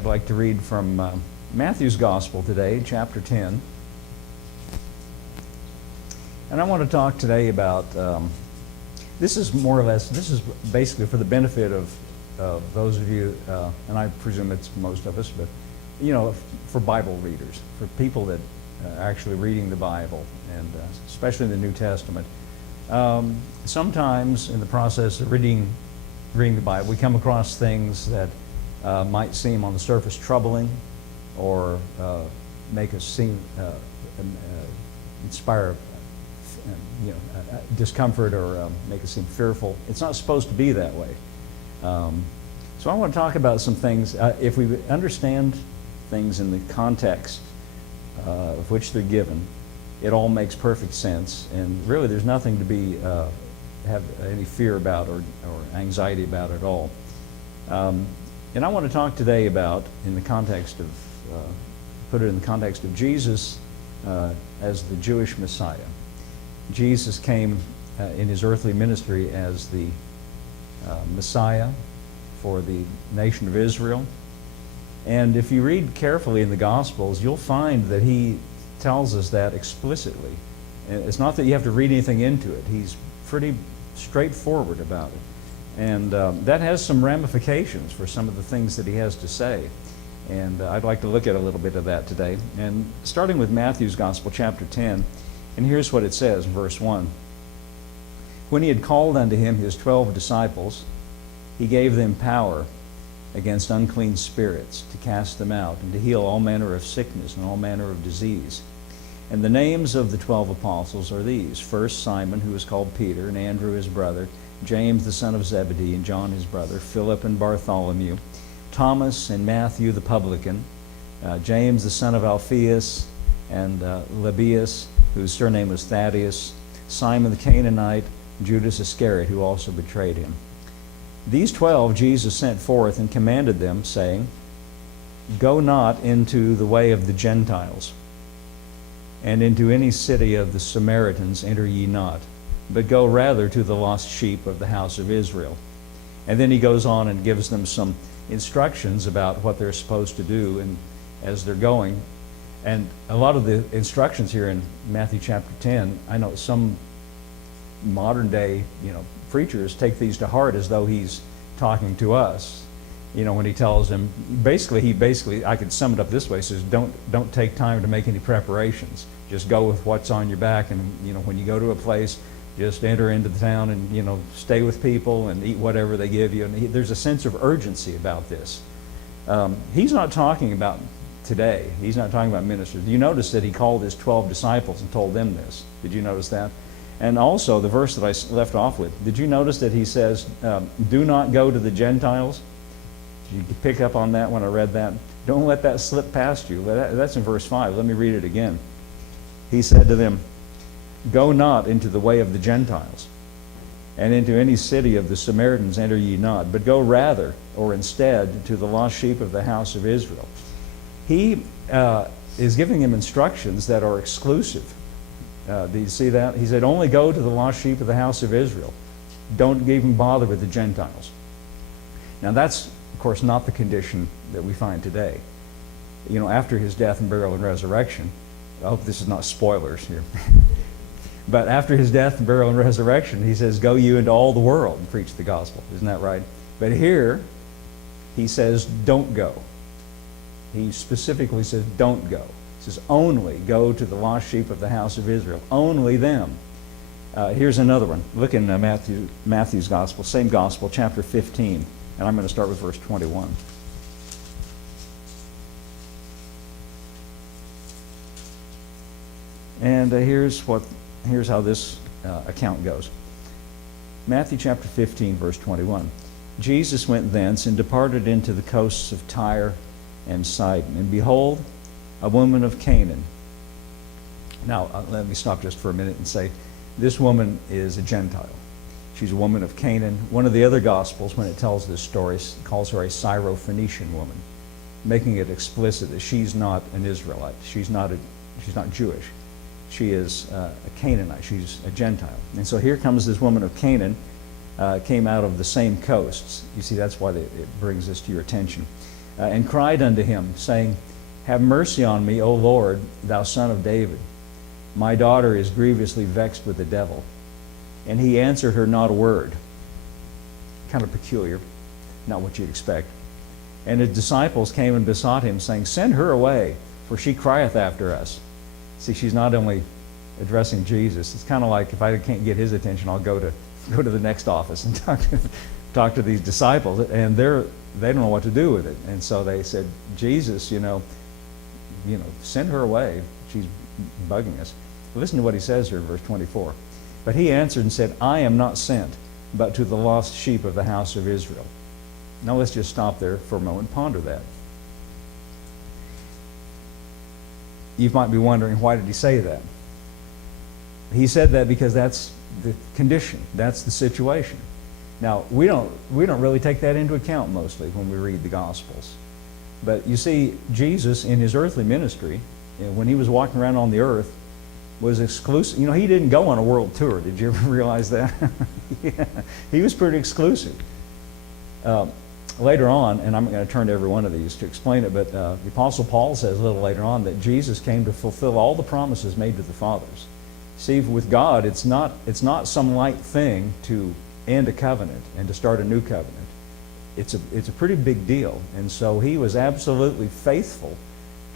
I'd like to read from Matthew's Gospel today, chapter 10. And I want to talk today about, this is basically for the benefit of those of you, and I presume it's most of us, but, for Bible readers, for people that are actually reading the Bible, and especially the New Testament. Sometimes in the process of reading the Bible, we come across things that might seem on the surface troubling, or make us seem inspire discomfort, or make us seem fearful. It's not supposed to be that way. So I want to talk about some things. If we understand things in the context of which they're given, it all makes perfect sense, and really there's nothing to have any fear about or anxiety about at all. And I want to talk today about, put it in the context of Jesus as the Jewish Messiah. Jesus came in his earthly ministry as the Messiah for the nation of Israel. And if you read carefully in the Gospels, you'll find that he tells us that explicitly. And it's not that you have to read anything into it. He's pretty straightforward about it. And that has some ramifications for some of the things that he has to say. And I'd like to look at a little bit of that today. And starting with Matthew's Gospel, chapter 10, and here's what it says in verse 1. When he had called unto him his 12 disciples, he gave them power against unclean spirits, to cast them out, and to heal all manner of sickness and all manner of disease. And the names of the 12 apostles are these: first, Simon, who is called Peter, and Andrew his brother, James the son of Zebedee, and John his brother, Philip and Bartholomew, Thomas and Matthew the publican, James the son of Alphaeus, and Lebbaeus, whose surname was Thaddeus, Simon the Canaanite, Judas Iscariot, who also betrayed him. These 12 Jesus sent forth and commanded them, saying, Go not into the way of the Gentiles, and into any city of the Samaritans enter ye not, but go rather to the lost sheep of the house of Israel. And then he goes on and gives them some instructions about what they're supposed to do and as they're going. And a lot of the instructions here in Matthew chapter 10, I know some modern day preachers take these to heart as though he's talking to us. When he tells them, basically, I could sum it up this way: he says, don't take time to make any preparations. Just go with what's on your back, and when you go to a place, just enter into the town and stay with people and eat whatever they give you. And there's a sense of urgency about this. He's not talking about today. He's not talking about ministers. You notice that he called his 12 disciples and told them this. Did you notice that? And also the verse that I left off with, did you notice that he says, do not go to the Gentiles? Did you pick up on that when I read that? Don't let that slip past you. That's in verse 5. Let me read it again. He said to them, Go not into the way of the Gentiles, and into any city of the Samaritans enter ye not, but go rather, or instead, to the lost sheep of the house of Israel. He is giving them instructions that are exclusive. Do you see that? He said, only go to the lost sheep of the house of Israel. Don't even bother with the Gentiles. Now that's, of course, not the condition that we find today. After his death and burial and resurrection, I hope this is not spoilers here, but after his death and burial and resurrection, he says, go you into all the world and preach the gospel. Isn't that right? But here, he says, don't go. He specifically says, don't go. He says, only go to the lost sheep of the house of Israel. Only them. Here's another one. Look in Matthew's Gospel, same Gospel, chapter 15. And I'm going to start with verse 21. And here's how this account goes. Matthew chapter 15, verse 21. Jesus went thence and departed into the coasts of Tyre and Sidon. And behold, a woman of Canaan. Now, let me stop just for a minute and say, this woman is a Gentile. She's a woman of Canaan. One of the other Gospels, when it tells this story, calls her a Syro-Phoenician woman, making it explicit that she's not an Israelite. She's not Jewish. She is a Canaanite. She's a Gentile. And so here comes this woman of Canaan, came out of the same coasts. You see, that's why it brings this to your attention. and cried unto him, saying, Have mercy on me, O Lord, thou Son of David. My daughter is grievously vexed with the devil. And he answered her not a word. Kind of peculiar, not what you'd expect. And his disciples came and besought him, saying, Send her away, for she crieth after us. See, she's not only addressing Jesus. It's kind of like, if I can't get his attention, I'll go to the next office and talk to these disciples. And they don't know what to do with it. And so they said, Jesus, send her away. She's bugging us. Listen to what he says here in verse 24. But he answered and said, I am not sent, but to the lost sheep of the house of Israel. Now let's just stop there for a moment and ponder that. You might be wondering, why did he say that? He said that because that's the condition. That's the situation. Now, we don't really take that into account mostly when we read the Gospels. But you see, Jesus in his earthly ministry, when he was walking around on the earth, was exclusive. He didn't go on a world tour. Did you ever realize that? Yeah, he was pretty exclusive. Later on, and I'm not going to turn to every one of these to explain it, but the Apostle Paul says a little later on that Jesus came to fulfill all the promises made to the fathers. See, with God, it's not some light thing to end a covenant and to start a new covenant. It's a pretty big deal. And so he was absolutely faithful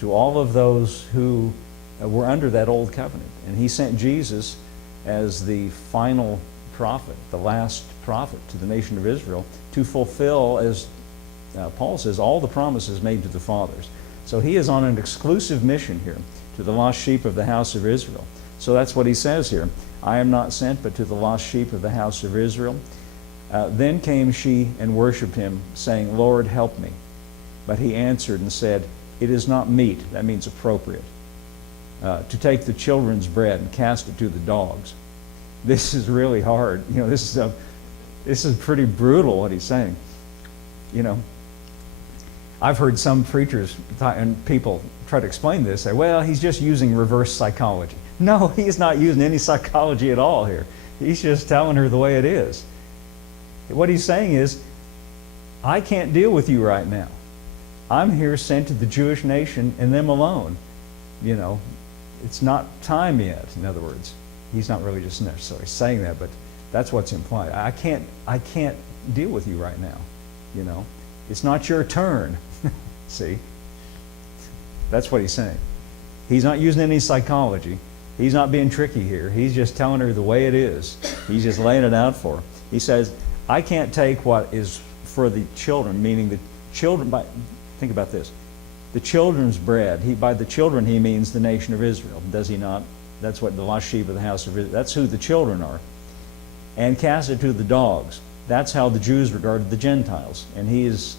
to all of those who were under that old covenant. And he sent Jesus as the final prophet, the last prophet to the nation of Israel, to fulfill, as Paul says, all the promises made to the fathers. So he is on an exclusive mission here to the lost sheep of the house of Israel. So that's what he says here. I am not sent, but to the lost sheep of the house of Israel. Then came she and worshipped him, saying, Lord, help me. But he answered and said, It is not meet, that means appropriate, to take the children's bread and cast it to the dogs. This is really hard. This is pretty brutal what he's saying. I've heard some preachers and people try to explain this, say, well, he's just using reverse psychology. No, he's not using any psychology at all here. He's just telling her the way it is. What he's saying is, I can't deal with you right now. I'm here sent to the Jewish nation and them alone. It's not time yet, in other words. He's not really just necessarily saying that, but that's what's implied. I can't deal with you right now. It's not your turn. See? That's what he's saying. He's not using any psychology. He's not being tricky here. He's just telling her the way it is. He's just laying it out for her. He says, I can't take what is for the children, meaning the children, think about this. The children's bread. By the children he means the nation of Israel, does he not? That's what the lost sheep of the house of Israel, that's who the children are. And cast it to the dogs. That's how the Jews regarded the Gentiles. And he is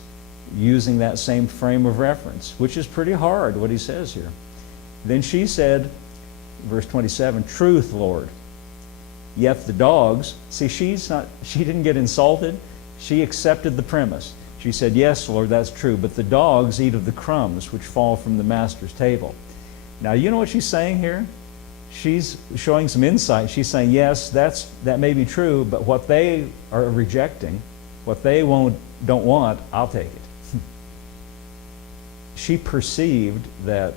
using that same frame of reference, which is pretty hard, what he says here. Then she said, verse 27, Truth, Lord. Yet the dogs, see, she didn't get insulted. She accepted the premise. She said, yes, Lord, that's true, but the dogs eat of the crumbs which fall from the master's table. Now, you know what she's saying here? She's showing some insight. She's saying, yes, that may be true, but what they are rejecting, what they don't want, I'll take it. She perceived that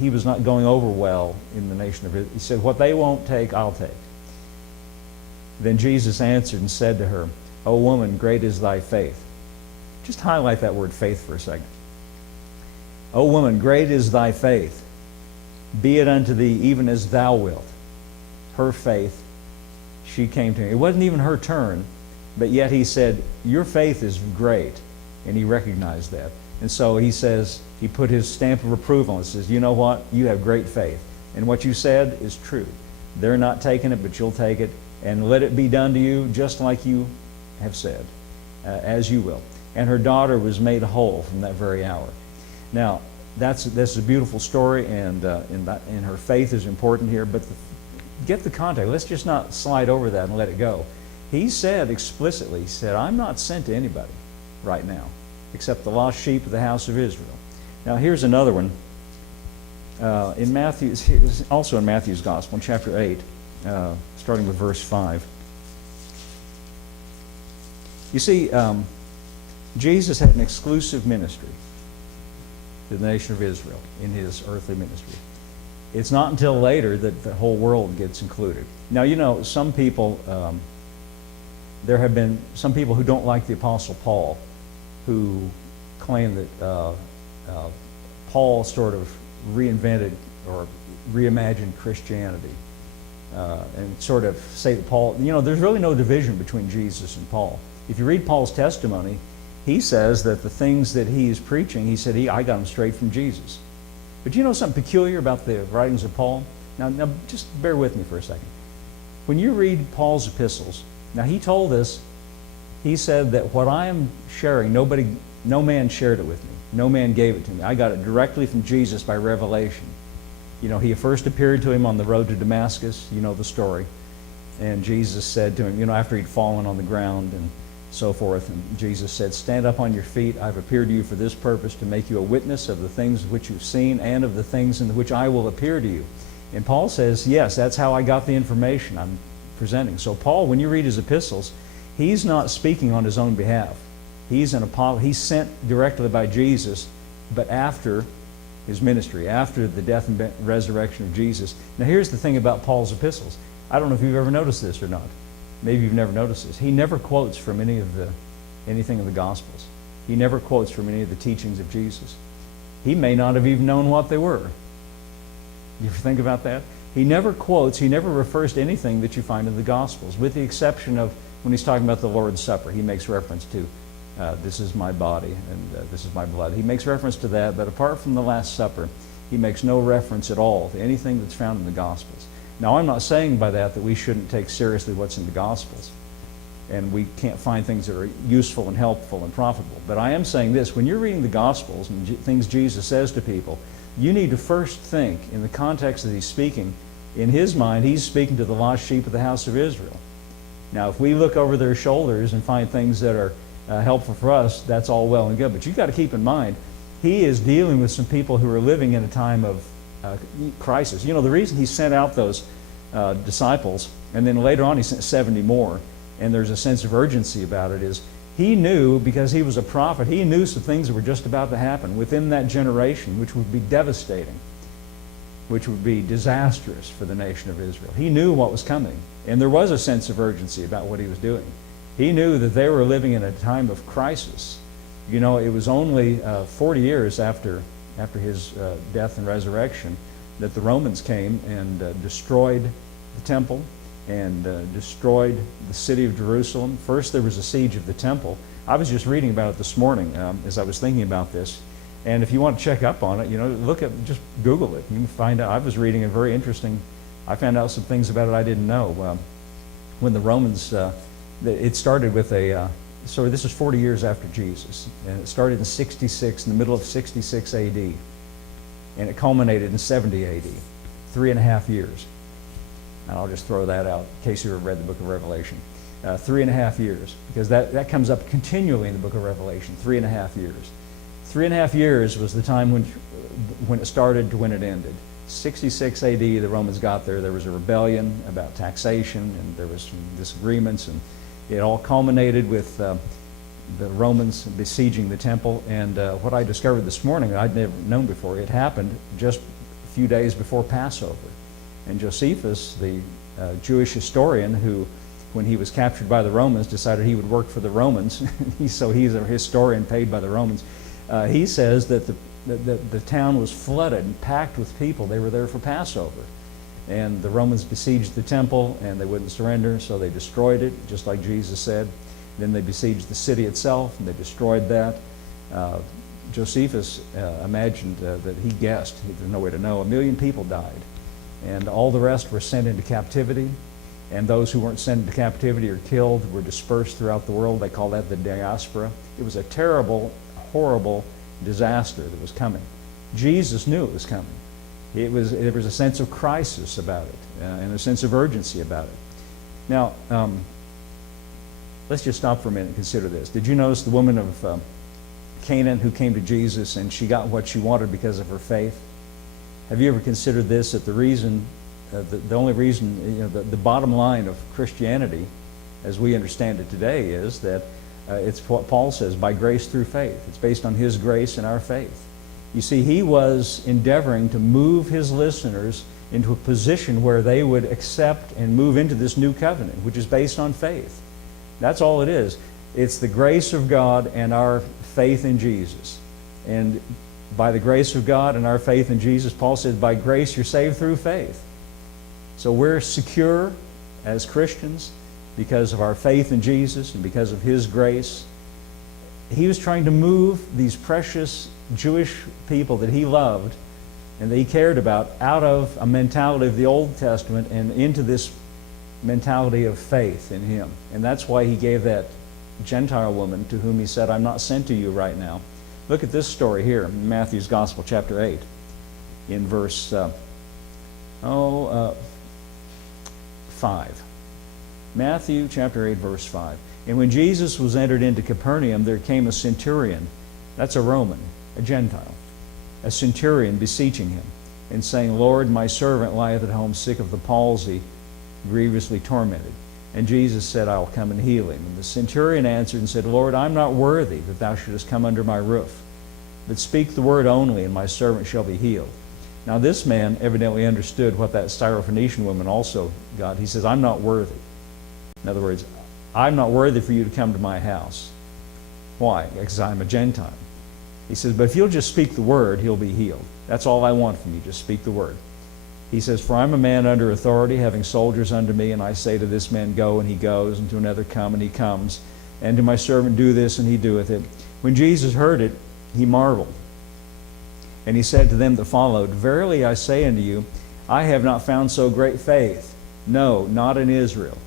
he was not going over well in the nation of Israel. He said, what they won't take, I'll take. Then Jesus answered and said to her, O woman, great is thy faith. Just highlight that word faith for a second. O woman, great is thy faith. Be it unto thee even as thou wilt. Her faith, she came to him. It wasn't even her turn, but yet he said, your faith is great. And he recognized that. And so he says, he put his stamp of approval and says, you know what? You have great faith. And what you said is true. They're not taking it, but you'll take it. And let it be done to you just like you have said, as you will. And her daughter was made whole from that very hour. Now, that's a beautiful story, and her faith is important here. But get the context. Let's just not slide over that and let it go. He said explicitly, he said, I'm not sent to anybody right now, except the lost sheep of the house of Israel. Now, here's another one. In Matthew's, also in Matthew's Gospel, in chapter 8, starting with verse 5. You see, Jesus had an exclusive ministry. to the nation of Israel in his earthly ministry. It's not until later that the whole world gets included. Now, you know, some people, there have been some people who don't like the Apostle Paul, who claim that Paul sort of reinvented or reimagined Christianity, and sort of say that Paul, you know, there's really no division between Jesus and Paul. If you read Paul's testimony, he says that the things that he is preaching, he said, I got them straight from Jesus. But you know something peculiar about the writings of Paul? Now just bear with me for a second. When you read Paul's epistles, now he told us, he said that what I am sharing, no man shared it with me. No man gave it to me. I got it directly from Jesus by revelation. You know, he first appeared to him on the road to Damascus. You know the story. And Jesus said to him, you know, after he'd fallen on the ground and so forth, and Jesus said, stand up on your feet. I've appeared to you for this purpose, to make you a witness of the things which you've seen and of the things in which I will appear to you. And Paul says, yes, that's how I got the information I'm presenting. So Paul, when you read his epistles, he's not speaking on his own behalf. He's an apostle. He's sent directly by Jesus, but after his ministry, after the death and resurrection of Jesus. Now here's the thing about Paul's epistles. I don't know if you've ever noticed this or not. Maybe you've never noticed this. He never quotes from anything of the Gospels. He never quotes from any of the teachings of Jesus. He may not have even known what they were. You ever think about that? He never quotes, he never refers to anything that you find in the Gospels, with the exception of when he's talking about the Lord's Supper. He makes reference to, this is my body and this is my blood. He makes reference to that, but apart from the Last Supper, he makes no reference at all to anything that's found in the Gospels. Now, I'm not saying by that we shouldn't take seriously what's in the Gospels, and we can't find things that are useful and helpful and profitable. But I am saying this, when you're reading the Gospels and things Jesus says to people, you need to first think in the context that he's speaking. In his mind, he's speaking to the lost sheep of the house of Israel. Now, if we look over their shoulders and find things that are helpful for us, that's all well and good. But you've got to keep in mind, he is dealing with some people who are living in a time of crisis. You know, the reason he sent out those disciples, and then later on he sent 70 more, and there's a sense of urgency about it, is he knew, because he was a prophet, he knew some things that were just about to happen within that generation, which would be devastating, which would be disastrous for the nation of Israel. He knew what was coming, and there was a sense of urgency about what he was doing. He knew that they were living in a time of crisis. You know, it was only 40 years after his death and resurrection that the Romans came and destroyed the temple and destroyed the city of Jerusalem. First there was a siege of the temple. I was just reading about it this morning as I was thinking about this. And if you want to check up on it, you know, just Google it. You can find out. I was reading a very interesting, I found out some things about it I didn't know. When the Romans, it started with so this is 40 years after Jesus, and it started in 66, in the middle of 66 AD, and it culminated in 70 AD, 3.5 years. And I'll just throw that out in case you ever read the book of Revelation. 3.5 years, because that comes up continually in the book of Revelation, 3.5 years. 3.5 years was the time when it started to when it ended. 66 AD, the Romans got there. There was a rebellion about taxation, and there was some disagreements, and it all culminated with the Romans besieging the temple. And what I discovered this morning, I'd never known before, it happened just a few days before Passover. And Josephus, the Jewish historian, who, when he was captured by the Romans, decided he would work for the Romans. So he's a historian paid by the Romans. He says that the town was flooded and packed with people. They were there for Passover. And the Romans besieged the temple, and they wouldn't surrender, so they destroyed it, just like Jesus said. Then they besieged the city itself, and they destroyed that. Josephus imagined that he guessed, there's no way to know, 1 million people died. And all the rest were sent into captivity. And those who weren't sent into captivity or killed were dispersed throughout the world. They call that the diaspora. It was a terrible, horrible disaster that was coming. Jesus knew it was coming. There was a sense of crisis about it and a sense of urgency about it. Now, let's just stop for a minute and consider this. Did you notice the woman of Canaan who came to Jesus and she got what she wanted because of her faith? Have you ever considered this, that the reason, the only reason, the bottom line of Christianity, as we understand it today, is that it's what Paul says, by grace through faith. It's based on his grace and our faith. You see, he was endeavoring to move his listeners into a position where they would accept and move into this new covenant, which is based on faith. That's all it is. It's the grace of God and our faith in Jesus. And by the grace of God and our faith in Jesus, Paul said, by grace you're saved through faith. So we're secure as Christians because of our faith in Jesus and because of His grace. He was trying to move these precious Jewish people that He loved and that He cared about out of a mentality of the Old Testament and into this mentality of faith in Him. And that's why He gave that Gentile woman to whom He said, I'm not sent to you right now. Look at this story here in Matthew's Gospel, chapter 8, in verse 5. Matthew chapter 8, verse 5. And when Jesus was entered into Capernaum, there came a centurion, that's a Roman, a Gentile, a centurion beseeching him, and saying, Lord, my servant lieth at home sick of the palsy, grievously tormented. And Jesus said, I will come and heal him. And the centurion answered and said, Lord, I'm not worthy that thou shouldest come under my roof, but speak the word only, and my servant shall be healed. Now this man evidently understood what that Syrophoenician woman also got. He says, I'm not worthy. In other words, I'm not worthy for you to come to my house. Why? Because I'm a Gentile. He says, but if you'll just speak the word, he'll be healed. That's all I want from you, just speak the word. He says, for I'm a man under authority, having soldiers under me, and I say to this man, go, and he goes, and to another, come, and he comes, and to my servant, do this, and he doeth it. When Jesus heard it, he marveled. And he said to them that followed, verily I say unto you, I have not found so great faith, no, not in Israel.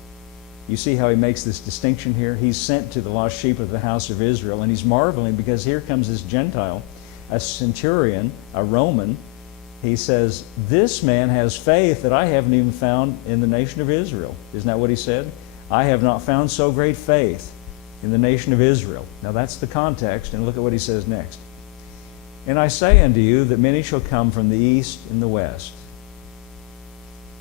You see how he makes this distinction here? He's sent to the lost sheep of the house of Israel, and he's marveling because here comes this Gentile, a centurion, a Roman. He says, this man has faith that I haven't even found in the nation of Israel. Isn't that what he said? I have not found so great faith in the nation of Israel. Now that's the context, and look at what he says next. And I say unto you that many shall come from the east and the west,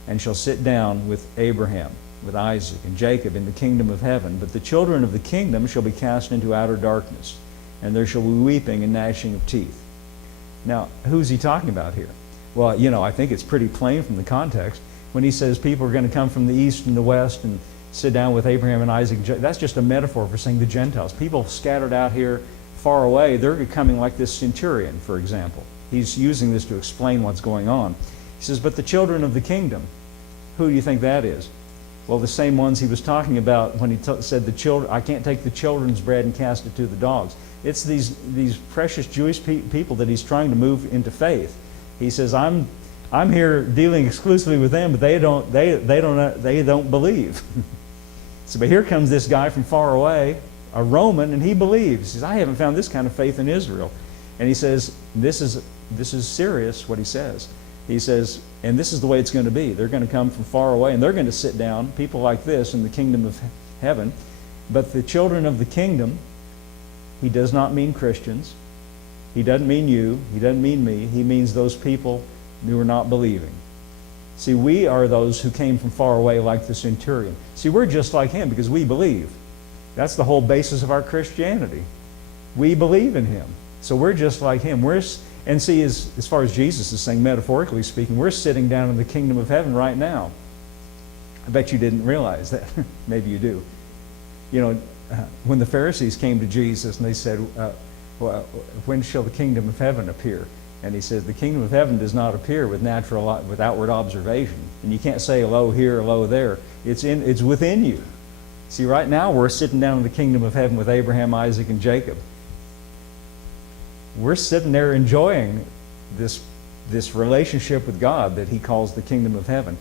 and shall sit down with Abraham, with Isaac and Jacob in the kingdom of heaven. But the children of the kingdom shall be cast into outer darkness, and there shall be weeping and gnashing of teeth. Now, who's he talking about here? Well, I think it's pretty plain from the context. When he says people are going to come from the east and the west and sit down with Abraham and Isaac, that's just a metaphor for saying the Gentiles. People scattered out here far away, they're coming like this centurion, for example. He's using this to explain what's going on. He says, but the children of the kingdom, who do you think that is? Well, the same ones he was talking about when he said the children, I can't take the children's bread and cast it to the dogs. It's these precious Jewish people that he's trying to move into faith. He says, I'm here dealing exclusively with them, but they don't believe. So, but here comes this guy from far away, a Roman, and he believes. He says, I haven't found this kind of faith in Israel. And he says, this is serious, what he says. He says, and this is the way it's going to be. They're going to come from far away, and they're going to sit down, people like this, in the kingdom of heaven. But the children of the kingdom, he does not mean Christians. He doesn't mean you. He doesn't mean me. He means those people who are not believing. See, we are those who came from far away like the centurion. See, we're just like him because we believe. That's the whole basis of our Christianity. We believe in him. So we're just like him. And see, as far as Jesus is saying, metaphorically speaking, we're sitting down in the kingdom of heaven right now. I bet you didn't realize that. Maybe you do. When the Pharisees came to Jesus and they said, well, when shall the kingdom of heaven appear? And he says, the kingdom of heaven does not appear with outward observation. And you can't say, lo here, lo there. It's within you. See, right now we're sitting down in the kingdom of heaven with Abraham, Isaac, and Jacob. We're sitting there enjoying this relationship with God that he calls the kingdom of heaven.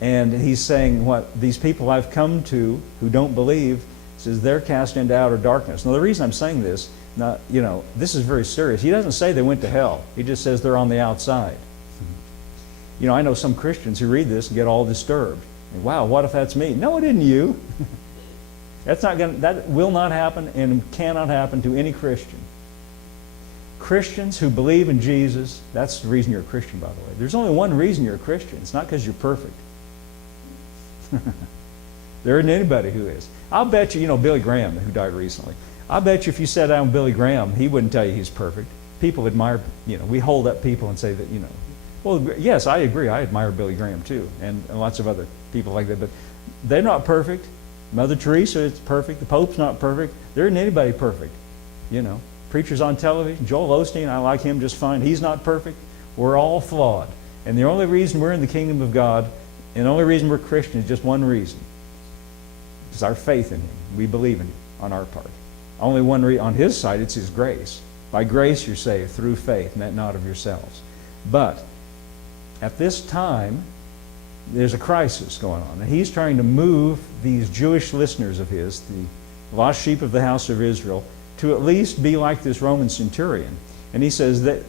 And he's saying, what these people I've come to who don't believe, says they're cast into outer darkness. Now the reason I'm saying this, this is very serious. He doesn't say they went to hell. He just says they're on the outside. I know some Christians who read this and get all disturbed. And, wow, what if that's me? No, it isn't you. That will not happen and cannot happen to any Christian. Christians who believe in Jesus, that's the reason you're a Christian, by the way. There's only one reason you're a Christian. It's not because you're perfect. There isn't anybody who is. I'll bet you, Billy Graham, who died recently, I bet you if you sat down with Billy Graham, he wouldn't tell you he's perfect. people admire, we hold up people and say that, well, yes, I agree. I admire Billy Graham too, and lots of other people like that. But they're not perfect. Mother Teresa is perfect. The Pope's not perfect. There isn't anybody perfect. Preachers on television, Joel Osteen, I like him just fine. He's not perfect. We're all flawed. And the only reason we're in the kingdom of God, and the only reason we're Christian is just one reason. It's our faith in Him. We believe in Him on our part. Only one reason. On His side, it's His grace. By grace you're saved through faith, and that not of yourselves. But at this time, there's a crisis going on. And He's trying to move these Jewish listeners of His, the lost sheep of the house of Israel, to at least be like this Roman centurion. And He says that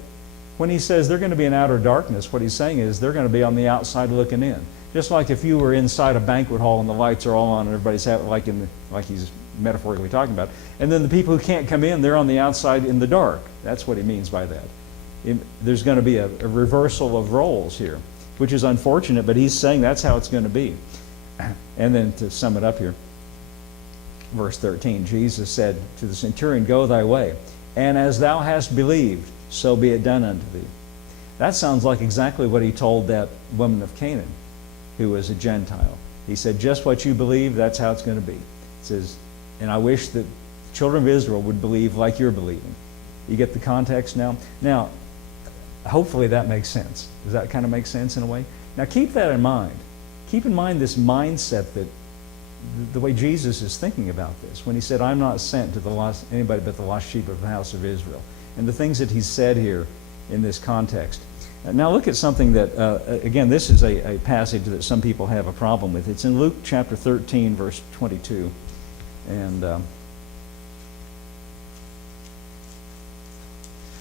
when He says they're going to be in outer darkness, what He's saying is they're going to be on the outside looking in. Just like if you were inside a banquet hall and the lights are all on and everybody's having, like He's metaphorically talking about. And then the people who can't come in, they're on the outside in the dark. That's what He means by that. There's going to be a reversal of roles here, which is unfortunate, but He's saying that's how it's going to be. And then to sum it up here, verse 13, Jesus said to the centurion, "Go thy way, and as thou hast believed, so be it done unto thee." That sounds like exactly what He told that woman of Canaan, who was a Gentile. He said, just what you believe, that's how it's going to be. He says, and I wish that the children of Israel would believe like you're believing. You get the context now? Now, hopefully that makes sense. Does that kind of make sense in a way? Now keep that in mind. Keep in mind this mindset that the way Jesus is thinking about this when He said, I'm not sent to anybody but the lost sheep of the house of Israel. And the things that He's said here in this context. Now look at something that, again, this is a passage that some people have a problem with. It's in Luke chapter 13, verse 22. And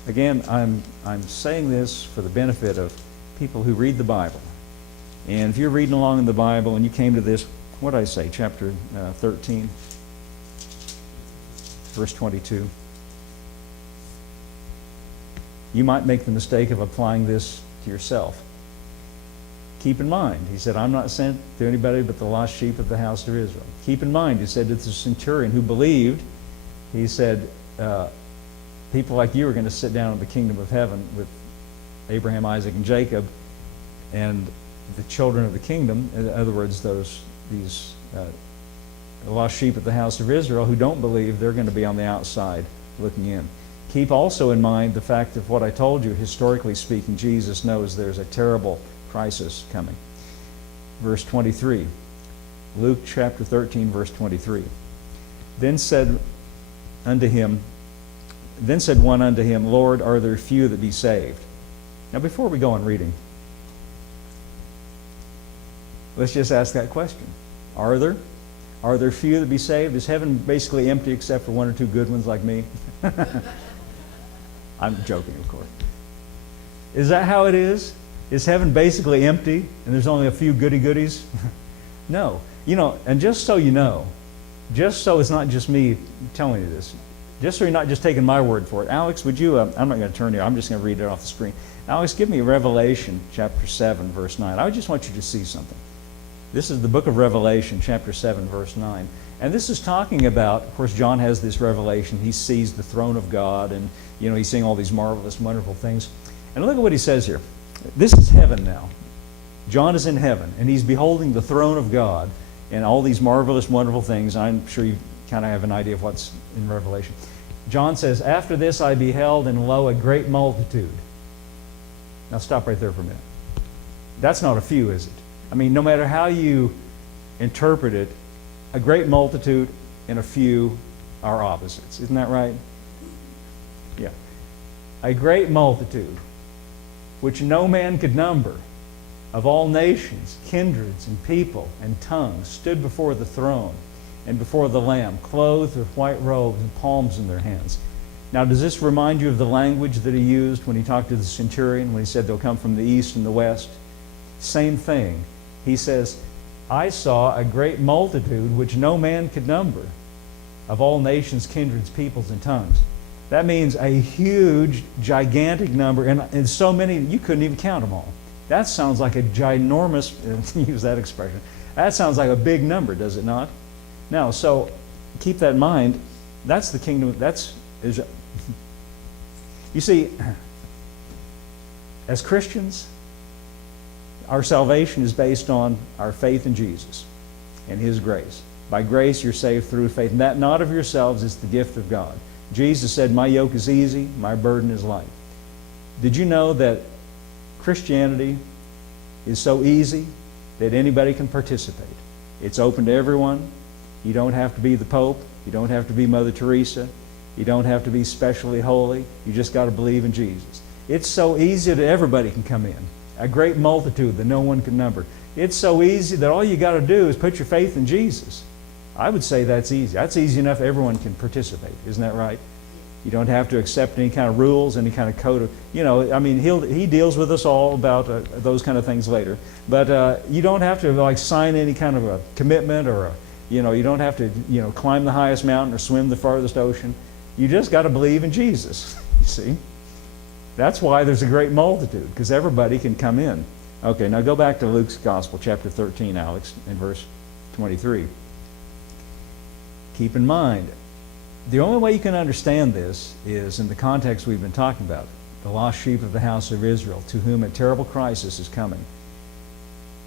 again, I'm saying this for the benefit of people who read the Bible. And if you're reading along in the Bible and you came to this, what did I say, chapter 13, verse 22, you might make the mistake of applying this to yourself. Keep in mind, He said, I'm not sent to anybody but the lost sheep of the house of Israel. Keep in mind, He said to the centurion who believed, He said, people like you are going to sit down in the kingdom of heaven with Abraham, Isaac, and Jacob, and the children of the kingdom, in other words, these lost sheep of the house of Israel who don't believe, they're going to be on the outside looking in. Keep also in mind the fact of what I told you, historically speaking, Jesus knows there's a terrible crisis coming. Verse 23, Luke chapter 13, verse 23. Then said one unto him, Lord, are there few that be saved? Now before we go on reading, let's just ask that question. Are there few that be saved? Is heaven basically empty except for one or two good ones like me? I'm joking, of course. Is that how it is? Is heaven basically empty and there's only a few goody-goodies? No. And just so you know, just so it's not just me telling you this, just so you're not just taking my word for it, Alex, would you, I'm not going to turn here, I'm just going to read it off the screen. Alex, give me Revelation chapter 7, verse 9. I just want you to see something. This is the book of Revelation, chapter 7, verse 9. And this is talking about, of course, John has this revelation. He sees the throne of God, and he's seeing all these marvelous, wonderful things. And look at what he says here. This is heaven now. John is in heaven, and he's beholding the throne of God and all these marvelous, wonderful things. I'm sure you kind of have an idea of what's in Revelation. John says, after this I beheld, and lo, a great multitude. Now stop right there for a minute. That's not a few, is it? I mean, no matter how you interpret it, a great multitude and a few are opposites. Isn't that right? Yeah. A great multitude, which no man could number, of all nations, kindreds, and people, and tongues, stood before the throne and before the Lamb, clothed with white robes and palms in their hands. Now, does this remind you of the language that he used when he talked to the centurion, when he said they'll come from the east and the west? Same thing. He says, I saw a great multitude which no man could number, of all nations, kindreds, peoples, and tongues. That means a huge, gigantic number, and so many, you couldn't even count them all. That sounds like a ginormous, use that expression, that sounds like a big number, does it not? Now, You see, as Christians, our salvation is based on our faith in Jesus and His grace. By grace you're saved through faith, and that not of yourselves, is the gift of God. Jesus said, my yoke is easy, my burden is light. Did you know that Christianity is so easy that anybody can participate? It's open to everyone. You don't have to be the Pope. You don't have to be Mother Teresa. You don't have to be specially holy. You just got to believe in Jesus. It's so easy that everybody can come in. A great multitude that no one can number. It's so easy that all you got to do is put your faith in Jesus. I would say that's easy. That's easy enough everyone can participate. Isn't that right? You don't have to accept any kind of rules, any kind of code of, I mean, he deals with us all about those kind of things later. But you don't have to like sign any kind of a commitment, or you don't have to climb the highest mountain or swim the farthest ocean. You just got to believe in Jesus. You see, that's why there's a great multitude, because everybody can come in. Okay, now go back to Luke's Gospel, chapter 13, Alex, in verse 23. Keep in mind, the only way you can understand this is in the context we've been talking about, the lost sheep of the house of Israel, to whom a terrible crisis is coming.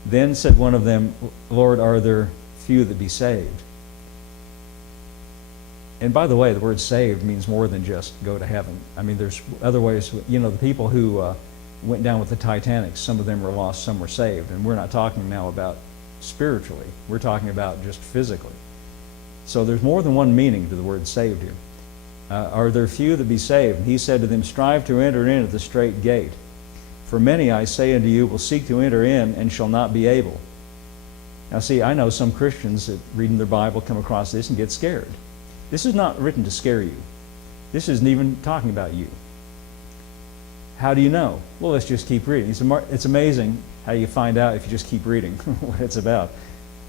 Then said one of them, Lord, are there few that be saved? And by the way, the word saved means more than just go to heaven. I mean, there's other ways. The people who went down with the Titanic, some of them were lost, some were saved. And we're not talking now about spiritually. We're talking about just physically. So there's more than one meaning to the word saved here. Are there few that be saved? And he said to them, strive to enter in at the strait gate. For many, I say unto you, will seek to enter in and shall not be able. Now see, I know some Christians that reading their Bible come across this and get scared. This is not written to scare you. This isn't even talking about you. How do you know? Well, let's just keep reading. It's amazing how you find out if you just keep reading what it's about.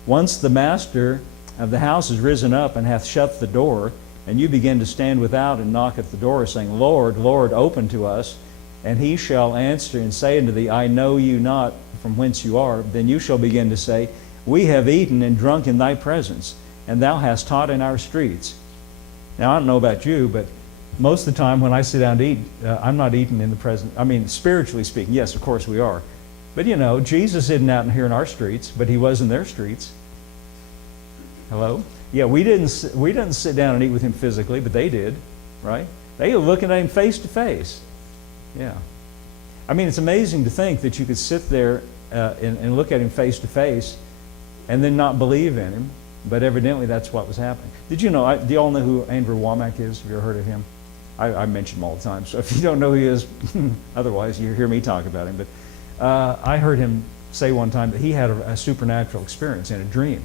Once the master of the house is risen up and hath shut the door, and you begin to stand without and knock at the door, saying, Lord, Lord, open to us. And he shall answer and say unto thee, I know you not from whence you are. Then you shall begin to say, we have eaten and drunk in thy presence, and thou hast taught in our streets. Now, I don't know about you, but most of the time when I sit down to eat, I'm not eating in the presence. I mean, spiritually speaking, yes, of course we are. But Jesus isn't out here in our streets, but he was in their streets. Hello? Yeah, we didn't sit down and eat with him physically, but they did, right? They were looking at him face to face. Yeah. I mean, it's amazing to think that you could sit there and look at him face to face and then not believe in him, but evidently that's what was happening. Did you know, do you all know who Andrew Wommack is? Have you ever heard of him? I mention him all the time, so if you don't know who he is, otherwise you hear me talk about him. But I heard him say one time that he had a supernatural experience in a dream.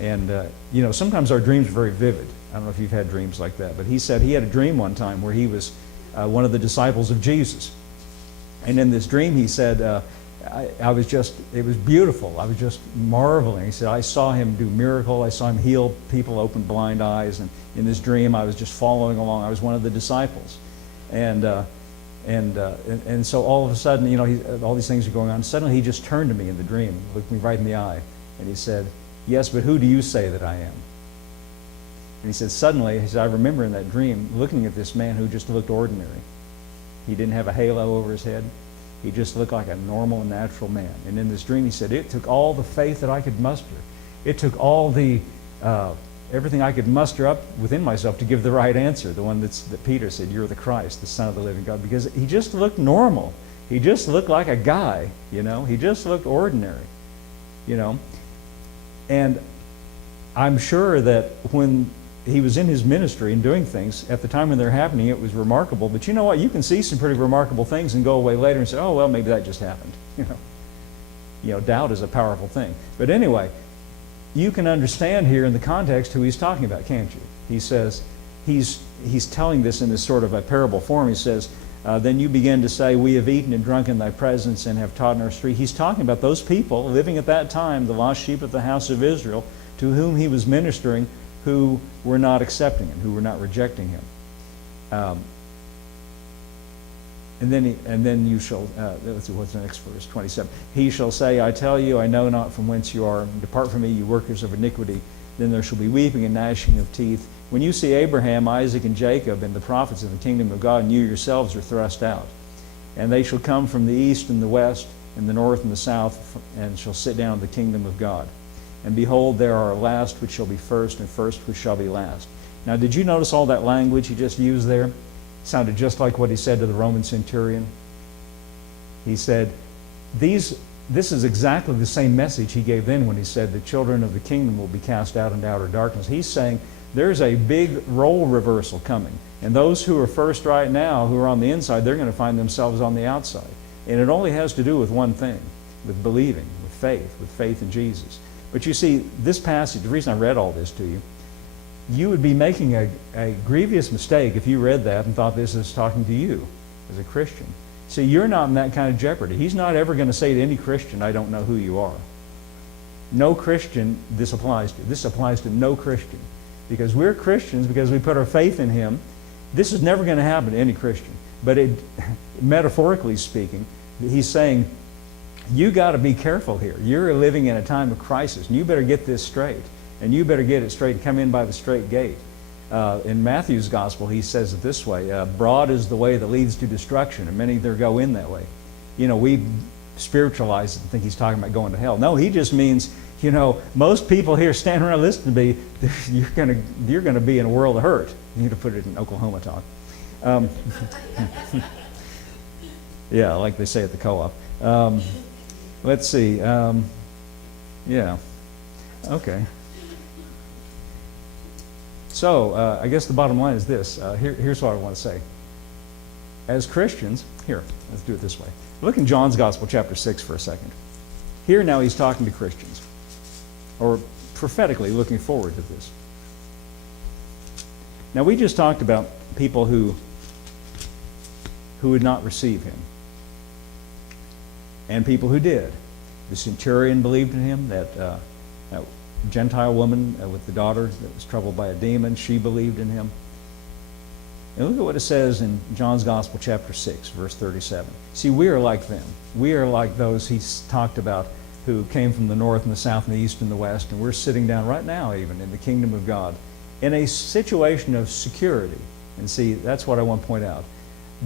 And, sometimes our dreams are very vivid. I don't know if you've had dreams like that, but he said he had a dream one time where he was one of the disciples of Jesus. And in this dream, he said, it was beautiful. I was just marveling. He said, I saw him do miracles. I saw him heal people, open blind eyes. And in this dream, I was just following along. I was one of the disciples. And so all of a sudden, all these things are going on. Suddenly, he just turned to me in the dream, looked me right in the eye, and he said, yes, but who do you say that I am? And he said, suddenly, I remember in that dream looking at this man who just looked ordinary. He didn't have a halo over his head. He just looked like a normal and natural man. And in this dream, he said, it took all the faith that I could muster. It took all the, everything I could muster up within myself to give the right answer, the one that Peter said, you're the Christ, the Son of the living God, because he just looked normal. He just looked like a guy, He just looked ordinary, And I'm sure that when he was in his ministry and doing things, at the time when they're happening, it was remarkable. But you know what? You can see some pretty remarkable things and go away later and say, oh, well, maybe that just happened. Doubt is a powerful thing. But anyway, you can understand here in the context who he's talking about, can't you? He says, he's telling this in this sort of a parable form. He says, then you begin to say, we have eaten and drunk in thy presence and have taught in our street. He's talking about those people living at that time, the lost sheep of the house of Israel, to whom he was ministering, who were not accepting him, who were not rejecting him. And then you shall, let's see, what's the next verse, 27. He shall say, I tell you, I know not from whence you are. Depart from me, you workers of iniquity. Then there shall be weeping and gnashing of teeth When you see Abraham, Isaac, and Jacob, and the prophets in the kingdom of God, and you yourselves are thrust out. And they shall come from the east and the west, and the north and the south, and shall sit down in the kingdom of God. And behold, there are last which shall be first, and first which shall be last. Now, did you notice all that language he just used there? It sounded just like what he said to the Roman centurion. He said, this is exactly the same message he gave then when he said the children of the kingdom will be cast out into outer darkness. He's saying there's a big role reversal coming. And those who are first right now, who are on the inside, they're going to find themselves on the outside. And it only has to do with one thing, with believing, with faith in Jesus. But you see, this passage, the reason I read all this to you, you would be making a grievous mistake if you read that and thought this is talking to you as a Christian. See, you're not in that kind of jeopardy. He's not ever going to say to any Christian, I don't know who you are. No Christian this applies to. This applies to no Christian. Because we're Christians, because we put our faith in Him, this is never going to happen to any Christian. But metaphorically speaking, he's saying, you got to be careful here. You're living in a time of crisis, and you better get this straight. And you better get it straight and come in by the straight gate. In Matthew's gospel, he says it this way, broad is the way that leads to destruction, and many there go in that way. You know, we spiritualize it and think he's talking about going to hell. No, he just means, you know, most people here standing around listening to me, you're going to be in a world of hurt. You need to put it in Oklahoma talk. Yeah, like they say at the co-op. Let's see. Yeah. Okay. So, I guess the bottom line is this. Here's what I want to say. As Christians, let's do it this way. Look in John's Gospel, chapter 6 for a second. Here now he's talking to Christians, or prophetically looking forward to this. Now we just talked about people who would not receive him, and people who did. The centurion believed in him, that Gentile woman with the daughter that was troubled by a demon, she believed in him. And look at what it says in John's Gospel, chapter 6, verse 37. See, we are like them. We are like those he's talked about who came from the north and the south and the east and the west, and we're sitting down right now even in the kingdom of God in a situation of security. And see, that's what I want to point out.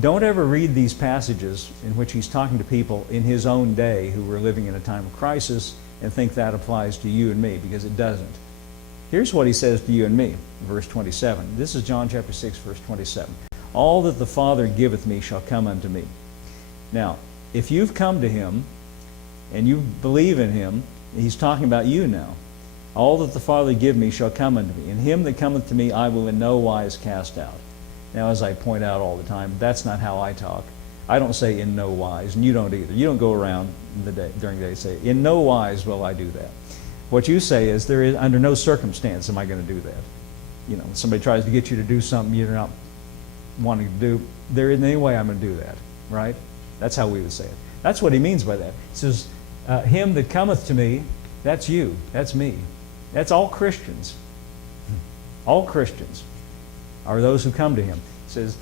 Don't ever read these passages in which he's talking to people in his own day who were living in a time of crisis and think that applies to you and me, because it doesn't. Here's what he says to you and me, verse 27. This is John chapter 6, verse 27. All that the Father giveth me shall come unto me. Now, if you've come to him and you believe in him, he's talking about you now. All that the Father give me shall come unto me, and him that cometh to me I will in no wise cast out. Now, as I point out all the time, that's not how I talk. I don't say in no wise, and you don't either. You don't go around during the day and say, in no wise will I do that. What you say is, there is under no circumstance am I going to do that. You know, when somebody tries to get you to do something you're not wanting to do, there isn't any way I'm going to do that, right? That's how we would say it. That's what he means by that. He says, him that cometh to me, that's you, that's me. That's all Christians. All Christians are those who come to him. He says,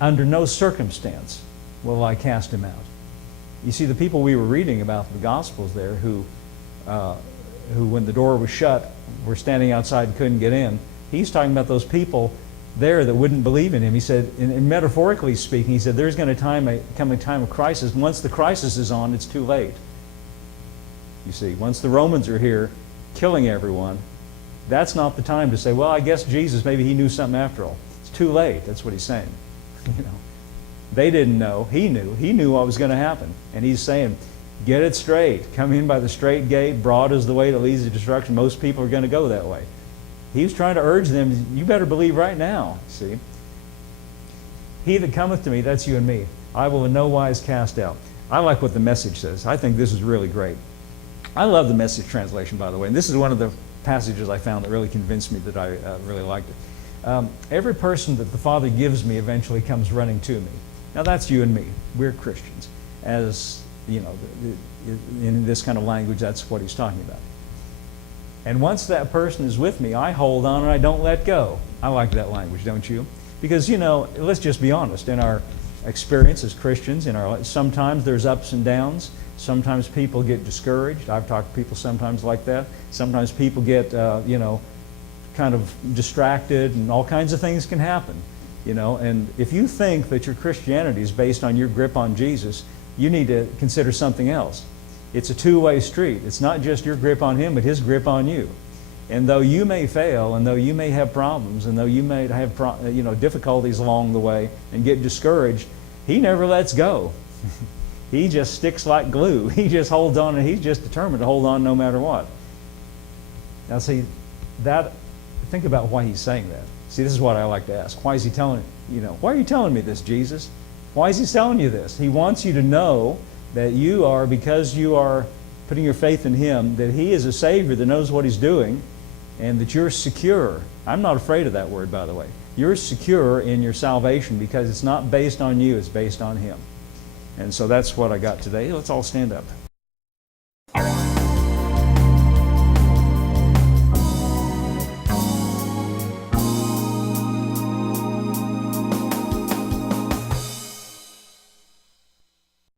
under no circumstance will I cast him out. You see, the people we were reading about the Gospels there who when the door was shut, were standing outside and couldn't get in, he's talking about those people there that wouldn't believe in him. He said, and metaphorically speaking, he said, there's going to come a time of crisis. And once the crisis is on, it's too late. You see, once the Romans are here killing everyone, that's not the time to say, well, I guess Jesus, maybe he knew something after all. It's too late. That's what he's saying. You know, they didn't know. He knew. He knew what was going to happen. And he's saying, get it straight. Come in by the straight gate. Broad is the way that leads to destruction. Most people are going to go that way. He was trying to urge them, you better believe right now. See? He that cometh to me, that's you and me, I will in no wise cast out. I like what the Message says. I think this is really great. I love the Message translation, by the way. And this is one of the passages I found that really convinced me that I really liked it. Every person that the Father gives me eventually comes running to me. Now that's you and me. We're Christians. As, you know, in this kind of language, that's what he's talking about. And once that person is with me, I hold on and I don't let go. I like that language, don't you? Because, you know, let's just be honest. In our experience as Christians, sometimes there's ups and downs. Sometimes people get discouraged. I've talked to people sometimes like that. Sometimes people get, kind of distracted, and all kinds of things can happen. And if you think that your Christianity is based on your grip on Jesus, you need to consider something else. It's a two-way street. It's not just your grip on Him, but His grip on you. And though you may fail, and though you may have problems, and though you may have difficulties along the way and get discouraged, He never lets go. He just sticks like glue. He just holds on, and He's just determined to hold on no matter what. Now see, think about why He's saying that. See, this is what I like to ask. Why is He telling, why are you telling me this, Jesus? Why is He telling you this? He wants you to know that you are, because you are putting your faith in Him, that He is a Savior that knows what He's doing, and that you're secure. I'm not afraid of that word, by the way. You're secure in your salvation because it's not based on you, it's based on Him. And so that's what I got today. Let's all stand up.